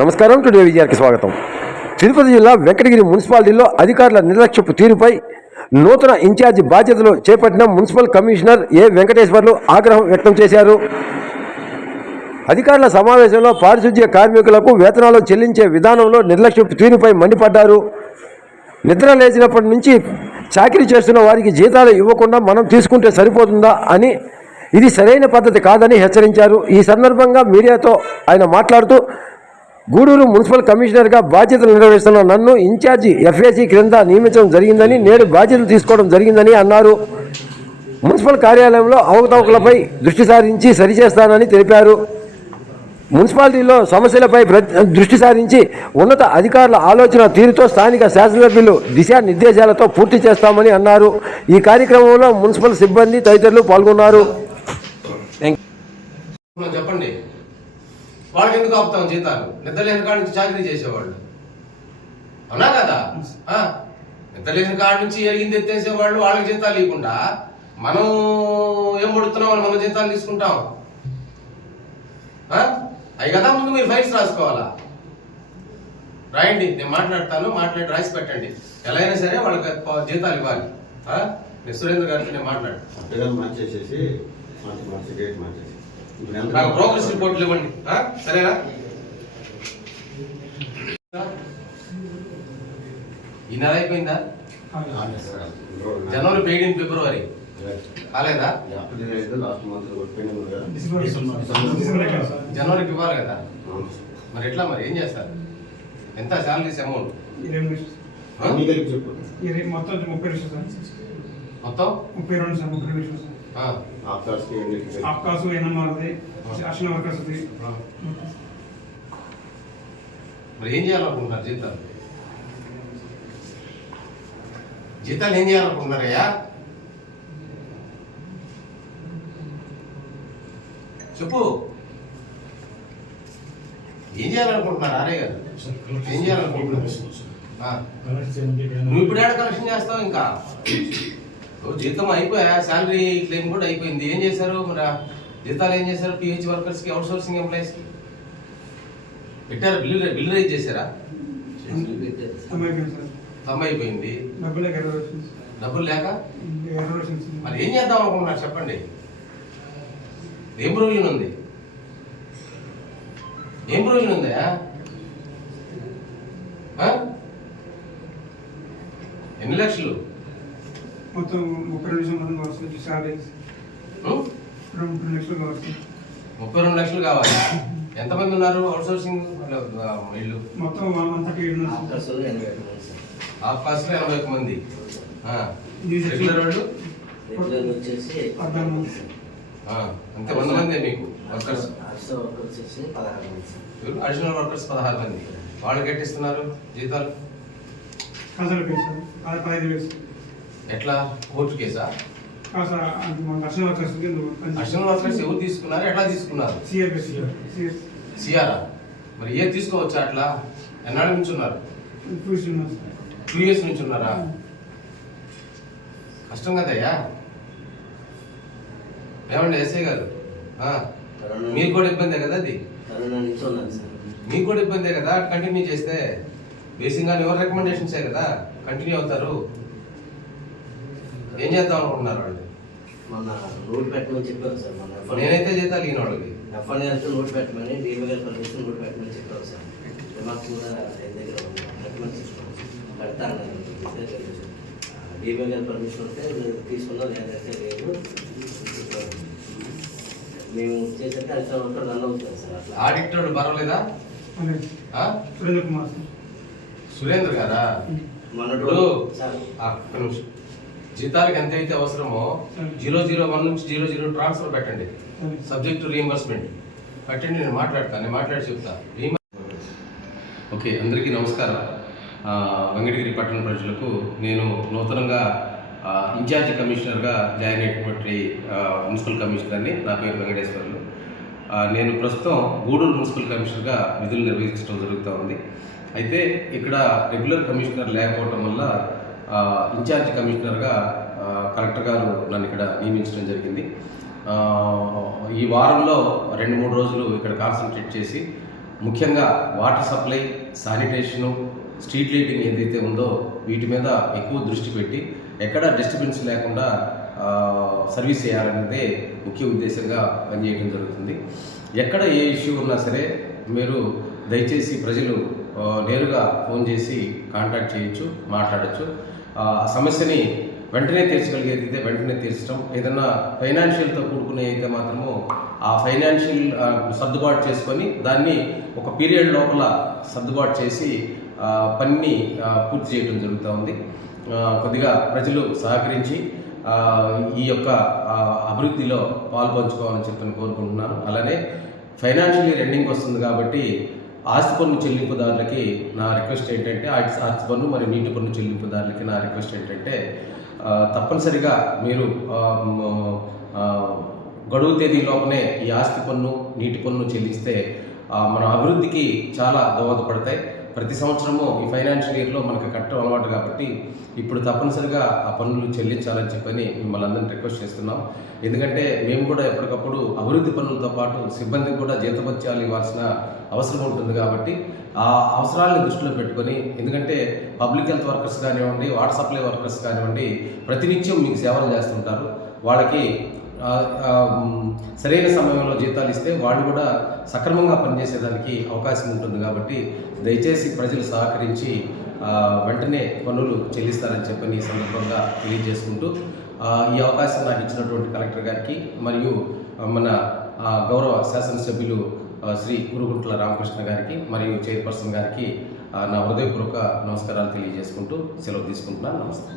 నమస్కారం టుడే విజయానికి స్వాగతం. తిరుపతి జిల్లా వెంకటగిరి మున్సిపాలిటీలో అధికారుల నిర్లక్ష్యపు తీరుపై నూతన ఇన్ఛార్జి బాధ్యతలు చేపట్టిన మున్సిపల్ కమిషనర్ ఏ వెంకటేశ్వర్లు ఆగ్రహం వ్యక్తం చేశారు. అధికారుల సమావేశంలో పారిశుధ్య కార్మికులకు వేతనాలు చెల్లించే విధానంలో నిర్లక్ష్యపు తీరుపై మండిపడ్డారు. నిద్ర లేచినప్పటి నుంచి చాకరీ చేస్తున్న వారికి జీతాలు ఇవ్వకుండా మనం తీసుకుంటే సరిపోతుందా అని ఇది సరైన పద్ధతి కాదని హెచ్చరించారు. ఈ సందర్భంగా మీడియాతో ఆయన మాట్లాడుతూ గూడూరు మున్సిపల్ కమిషనర్గా బాధ్యతలు నిర్వహిస్తున్న నన్ను ఇన్ఛార్జి ఎఫ్ఏసీ క్రింద నియమించడం జరిగిందని నేడు బాధ్యతలు తీసుకోవడం జరిగిందని అన్నారు. మున్సిపల్ కార్యాలయంలో అవకతవకలపై దృష్టి సారించి సరిచేస్తానని తెలిపారు. మున్సిపాలిటీలో సమస్యలపై ప్ర- దృష్టి సారించి ఉన్నత అధికారుల ఆలోచన తీరుతో స్థానిక శాసనసభ్యులు దిశానిర్దేశాలతో పూర్తి చేస్తామని అన్నారు. ఈ కార్యక్రమంలో మున్సిపల్ సిబ్బంది తదితరులు పాల్గొన్నారు. చెప్పండి. వాళ్ళకి ఎందుకు ఆపుతాం జీతాలు? నిద్రలేని కాడ నుంచి చాకరీ చేసేవాళ్ళు. అవునా కదా? నిద్రలేని కాడ నుంచి ఎరిగింది ఎత్తేసేవాళ్ళు వాళ్ళకి జీతాలు ఇవ్వకుండా మనం ఏం పడుతున్నాం మనం జీతాలు తీసుకుంటాం? అవి కదా ముందు మీరు ఫైల్స్ రాసుకోవాలా? రాయండి నేను మాట్లాడతాను మాట్లాడి రాసి పెట్టండి. ఎలా అయినా సరే వాళ్ళకి జీతాలు ఇవ్వాలి. సురేంద్ర గారితో నేను మాట్లాడు అట్టగా మార్చేసేసి నాకు ప్రోగ్రెస్ రిపోర్ట్లు ఇవ్వండి? సరేనా? ఈ నెల అయిపోయిందా? January paid in February. కాలేదా? జనవరికి ఇవ్వాలి కదా. మరి ఎట్లా మరి? ఏం చేస్తారు? ఎంత శాలరీస్ అమౌంట్ మొత్తం ముప్పై సార్. మొత్తం? ముప్పై రెండు సార్ ముప్పై రెండు నిమిషాలు సార్ ఆ, ఆఫ్టర్స్కి ఎన్నిటికి కలిపి. ఆఫ్కాసు ఎన్ఎంఆర్ది అశ్విన వర్కర్స్ ఉంది ఆ. మరి ఏం చేయాలనుకుంటున్నారు జీతాలు? జీతాలు ఏం చేయాలనుకుంటున్నారయ్యా? చెప్పు. ఏం చేయాలనుకుంటున్నారు ఆరే గారు? ఏం చేయాలనుకుంటున్నారు. నువ్వు ఇప్పుడు ఏడ కలెక్షన్ చేస్తావు ఇంకా? జీతం అయిపోయా శాలరీ క్లెయిమ్ కూడా అయిపోయింది. ఏం చేశారు మరి జీతాలు ఏం చేశారు? పిహెచ్ వర్కర్స్కి అవుట్ సోర్సింగ్ ఎంప్లాయీస్కి? పెట్టారు? బిల్లు బిల్లు రైజ్ చేశారా? తమ్మ అయిపోయింది. డబ్బులు లేక. మరి ఏం చేద్దాం అనుకుంటున్నారు? చెప్పండి. ఏం ప్రొవిజన్ ఉంది? ఏం ప్రొవిజన్ ఉందా? ఎన్ని లక్షలు? మొత్తం ముప్పై రెండు నిమిషాలు మొత్తం కావాల్సింది శాలరీ ఉం? రెండు ముప్పై లక్షలు కావాల్సింది. ముప్పై రెండు లక్షలు కావాలి. ఎంతమంది ఉన్నారు అవుట్ సోర్సింగ్ ఇల్లు మొత్తం వన్ థర్టీ ఏడు ఉంది హాఫ్ కాస్ట్లో ఎనభై ఒక్క మంది. రెగ్యులర్ వాళ్ళు? వచ్చేసి మంది. అంతే వంద మంది మీకు వర్కర్స్ పదహారు మంది. అడిషనల్ వర్కర్స్ పదహారు మంది. వాళ్ళకి ఎట్టిస్తున్నారు జీతాలు? అది పదహైదు వేలు. ఎట్లా? కోర్టు కేసా? అడిషనల్ వర్కర్స్ ఎవరు తీసుకున్నారు? ఎట్లా తీసుకున్నారు? సిఆర్ మరి ఏ తీసుకోవచ్చా అట్లా? ఎన్నాళ్ళ నుంచి ఉన్నారు? టూ ఇయర్స్ నుంచి ఉన్నారా కష్టం కదయ్యా. ఏమండి ఎస్ఐ గారు? మీకు కూడా ఇబ్బందే కదా అది? మీకు కూడా ఇబ్బందే కదా? కంటిన్యూ చేస్తే. బేసిక్గా ఎవరి రికమెండేషన్సే కదా? కంటిన్యూ అవుతారు. ఏం చేద్దాం అనుకుంటున్నారు వాళ్ళు? మొన్న నోట్ పెట్టమని చెప్పారు సార్ మొన్న నేనైతే జీతాలు ఈయన వాళ్ళకి. ఎఫ్ఐఆర్తో నోట్ పెట్టమని డీఓ గారి పర్మిషన్ నోట్ పెట్టమని చెప్పారు సార్. రిమార్క్ కూడా ఆయన దగ్గర ఉంది? పెట్టమని చెప్పారు పెడతా అన్నారు. డీఓ గారి పర్మిషన్ ఉంటే మీరు తీసుకున్నా లేదంటే లేదు. మేము చేసాక అర్సో వర్క్ రన్ అవుతుంది సార్. అట్లా. ఆడిటర్ పర్వాలేదా అదే. ఆ? సురేంద్ర కుమార్ సార్. సురేంద్ర గారా? మొన్న ఇప్పుడు సార్. ఆ, ఒక్క నిమిషం. జీతాలకు ఎంత అయితే అవసరమో జీరో జీరో వన్ నుంచి జీరో జీరో ట్రాన్స్ఫర్ పెట్టండి. సబ్జెక్ట్ టు రీఎంబర్స్మెంట్ పెట్టండి నేను మాట్లాడతాను నేను మాట్లాడి చెప్తా. ఓకే అందరికీ నమస్కారం. వెంకటగిరి పట్టణ ప్రజలకు నేను నూతనంగా ఇన్ఛార్జి కమిషనర్గా జాయిన్ అయినటువంటి మున్సిపల్ కమిషనర్ని నా పేరు వెంకటేశ్వర్లు. నేను ప్రస్తుతం గూడూరు మున్సిపల్ కమిషనర్గా విధులు నిర్వహించడం జరుగుతూ ఉంది. అయితే ఇక్కడ రెగ్యులర్ కమిషనర్ లేకపోవడం వల్ల ఇన్ఛార్జ్ కమిషనర్గా కలెక్టర్ గారు నన్ను ఇక్కడ నియమించడం జరిగింది. ఈ వారంలో రెండు మూడు రోజులు ఇక్కడ కాన్సన్ట్రేట్ చేసి ముఖ్యంగా water supply sanitation street lighting ఏదైతే ఉందో వీటి మీద ఎక్కువ దృష్టి పెట్టి ఎక్కడ డిస్టర్బెన్స్ లేకుండా సర్వీస్ చేయాలనేదే ముఖ్య ఉద్దేశంగా పనిచేయడం జరుగుతుంది. ఎక్కడ ఏ ఇష్యూ ఉన్నా సరే మీరు దయచేసి ప్రజలు నేరుగా ఫోన్ చేసి కాంటాక్ట్ చేయొచ్చు మాట్లాడచ్చు. ఆ సమస్యని వెంటనే తీర్చగలిగేదైతే అయితే వెంటనే తీర్చడం ఏదన్నా ఫైనాన్షియల్తో కూడుకునే అయితే మాత్రము ఆ ఫైనాన్షియల్ సర్దుబాటు చేసుకొని దాన్ని ఒక పీరియడ్ లోపల సర్దుబాటు చేసి పనిని పూర్తి చేయడం జరుగుతూ ఉంది. కొద్దిగా ప్రజలు సహకరించి ఈ యొక్క అభివృద్ధిలో పాల్పంచుకోవాలని చెప్పని కోరుకుంటున్నాను. అలానే ఫైనాన్షియల్ ఎండింగ్ వస్తుంది కాబట్టి ఆస్తి పన్ను చెల్లింపుదారులకి నా రిక్వెస్ట్ ఏంటంటే ఆస్తి పన్ను మరియు నీటి పన్ను చెల్లింపుదారులకి నా రిక్వెస్ట్ ఏంటంటే తప్పనిసరిగా మీరు గడువు తేదీ లోపలే ఈ ఆస్తి పన్ను నీటి పన్ను చెల్లిస్తే మన అభివృద్ధికి చాలా దోహదపడతాయి. ప్రతి సంవత్సరము ఈ ఫైనాన్షియల్ ఇయర్లో మనకు కట్టడం అలవాటు కాబట్టి ఇప్పుడు తప్పనిసరిగా ఆ పన్నులు చెల్లించాలని చెప్పని మిమ్మల్ని అందరిని రిక్వెస్ట్ చేస్తున్నాం. ఎందుకంటే మేము కూడా ఎప్పటికప్పుడు అభివృద్ధి పనులతో పాటు సిబ్బందికి కూడా జీతభత్యాలు ఇవ్వాల్సిన అవసరం ఉంటుంది కాబట్టి ఆ అవసరాలను దృష్టిలో పెట్టుకొని ఎందుకంటే పబ్లిక్ హెల్త్ వర్కర్స్ కానివ్వండి వాటర్ సప్లై వర్కర్స్ కానివ్వండి ప్రతినిత్యం మీకు సేవలు చేస్తుంటారు. వాళ్ళకి సరైన సమయంలో జీతాలు ఇస్తే వాళ్ళు కూడా సక్రమంగా పనిచేసేదానికి అవకాశం ఉంటుంది కాబట్టి దయచేసి ప్రజలు సహకరించి వెంటనే పనులు చెల్లిస్తారని చెప్పని ఈ సందర్భంగా తెలియజేసుకుంటూ ఈ అవకాశం నాకు ఇచ్చినటువంటి కలెక్టర్ గారికి మరియు మన గౌరవ శాసనసభ్యులు శ్రీ కురుగుంట్ల రామకృష్ణ గారికి మరియు చైర్పర్సన్ గారికి నా హృదయపూర్వక నమస్కారాలు తెలియజేసుకుంటూ సెలవు తీసుకుంటున్నాను. నమస్తే.